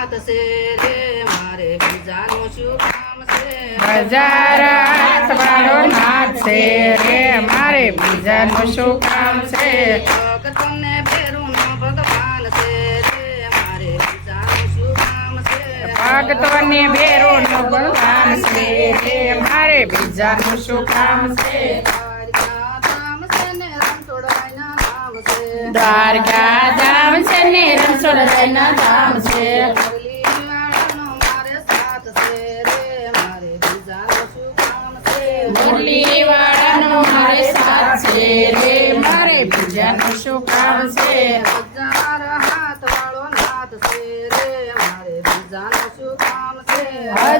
નાથ છે રે મારે બીજાનું શું કામ છે હજાર હાથ વાળો નાથ છે રે મારે બીજાનું શું કામ છે ભક્તોને ભેરું નો ભગવાન છે રે મારે બીજાનું શું કામ છે ભક્તોને ભેરું નો ભગવાન છે રે મારે બીજાનું શું કામ છે દ્વારકા ધામ છે ને રણછોડરાયના ધામ છે મુરલી વાળાનો મારે સાથ છે રે મારે બીજાનું શું કામ છે હજાર હાથ વાળો નાથ છે રે મારે બીજાનું શું કામ છે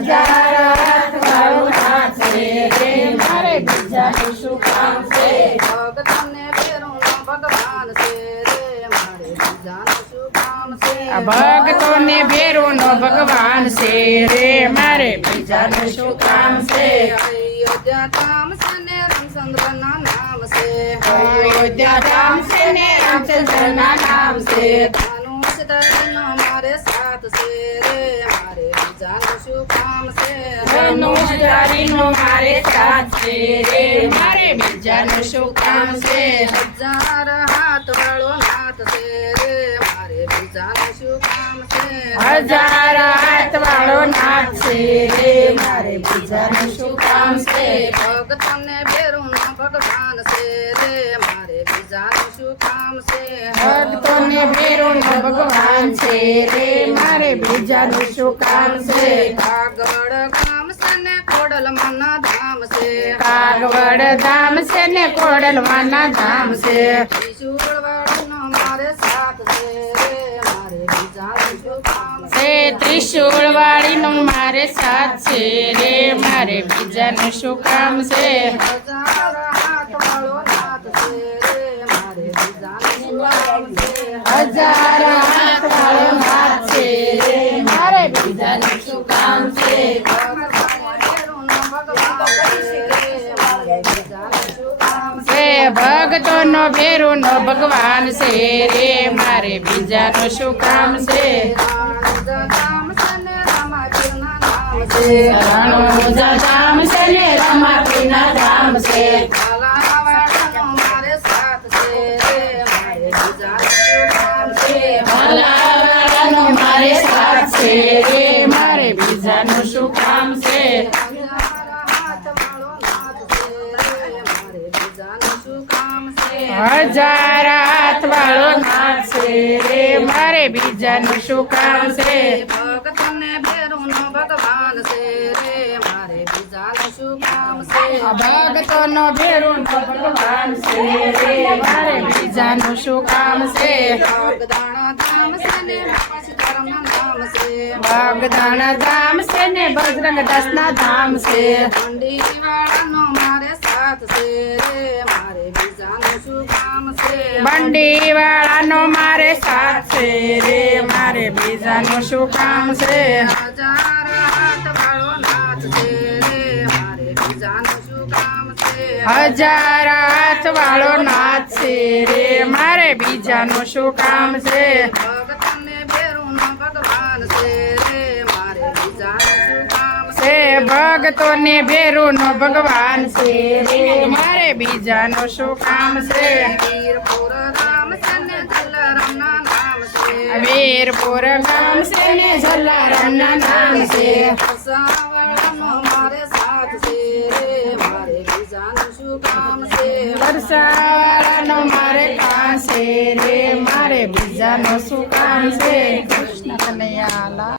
હજાર હાથ વાળો નાથ છે રે મારે બીજાનું શું કામ છે ભક્તોને ભેરું નો ભગવાન છે રે મારે બીજાનું શું કામ છે આ ભક્તોને ભેરુનો ભગવાન છે રે મારે બીજાનું શું કામ છે અયોધ્યા ધામ છે ને રામચંદ્રના નામ છે અયોધ્યા ધામ છે ને રામચંદ્રના નામ છે ધનુષ ધરીનો મારે સાથ છે રે મારે બીજાનું શું કામ છે ધનુષધારીનો મારે સાથ છે રે મારે બીજાનું શું કામ છે હજાર હાથ વાળો નાથ છે રે મારે બીજાનું શું કામ છે હજાર હાથ વાળો નાથ છે રે મારે બીજાનું શું કામ છે ભક્તોને ભેરું નો ભગવાન છે રે મારે બીજાનું શું કામ છે ભક્તોને ભેરુનો ભગવાન છે રે મારે બીજાનું શું કામ છે કાગળ ગામ છે ને ખોડલમાંના ધામ છે કાગવડ ધામ છે ને ખોડલવાના ધામ છે ત્રિશુળવાળાનો મારે સાથ છે રે મારે બીજાનું શું કામ છે છે ત્રિશુળ વાળીનો મારે સાથ છે રે મારે બીજાનું શું કામ છે હજાર હાથ વાળો નાથ છે રે મારે બીજાનું શું કામ છે હજાર હાથ વાળો નાથ છે રે મારે બીજાનું શું કામ છે ભક્તોનો ભેરુનો ભગવાન છે રે મારે બીજાનું શું કામ છે રણુજા ધામ છે ને રમાપીના ધામ છે ભલાવાળાનો મારે સાથ છે રે મારે બીજાનું શું કામ છે હજાર હાથ વાળો નાથ છે રે મારે બીજાનું શું કામ છે ભક્તોને ભેરું નો ભગવાન છે રે મારે બીજાનું શું કામ છે ભક્તોનો ભેરુનો ભગવાન છે રે મારે બીજાનું શું કામ છે વાગદાણા ધામ છે ને સીતારામના નામ છે વાગદાણ ધામ છે ને બજરંગદાસના ધામ છે મંડીવાળાનો મારે સાથ છે રે મારે બીજાનું શું કામ છે બંડીવાળાનો મારે સાથ છે રે મારે બીજાનું શું કામ છે હજાર હાથ વાળો નાથ છે રે મારે બીજાનું શું કામ છે હજાર હાથ વાળો નાથ છે રે મારે બીજાનું શું કામ છે ભક્તોને ભેરું નો ભગવાન છે રે મારે બીજાનું શું કામ છે છે ભક્તોને ભેરુનો ભગવાન છે રે મારે બીજાનું શું કામ છે વીરપુર ધામ છે ને જલારામના નામ છે વીરપુર ગામ છે ને જલારામના નામ છે વરસાવાળાનો મારે સાથ છે રે મારે બીજાનું શું કામ છે વરસાવાળાનો મારે કામ છે રે મારે બીજાનું શું કામ છે કૃષ્ણ કનૈયા